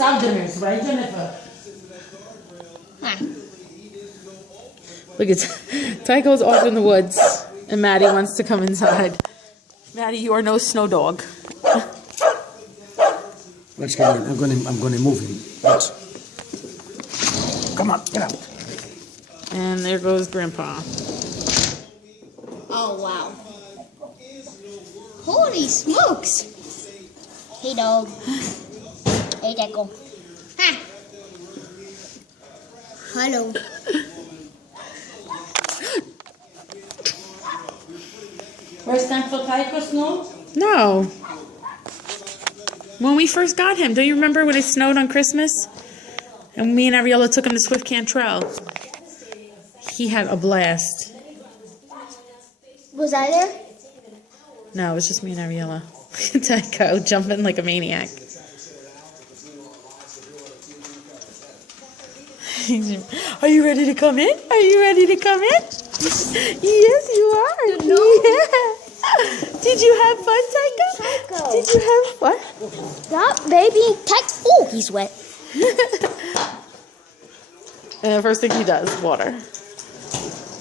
Southerners, right, Jennifer? Look at Tycho's off in the woods, and Maddie wants to come inside. Maddie, you are no snow dog. Let's get in. I'm gonna move him. Let's. Come on, get out. And there goes Grandpa. Oh wow! Holy smokes! Hey dog. Hey Deco. Ha! Hello. First time for Tycho snow? No. When we first got him, don't you remember when it snowed on Christmas? And me and Ariella took him to Swift Cantrell. He had a blast. Was I there? No, it was just me and Ariella. Tycho jumping like a maniac. Are you ready to come in? Are you ready to come in? Yes, you are. Yeah. Did you have fun, Tycho? Did you have fun? Stop, baby. Oh, he's wet. And the first thing he does, water.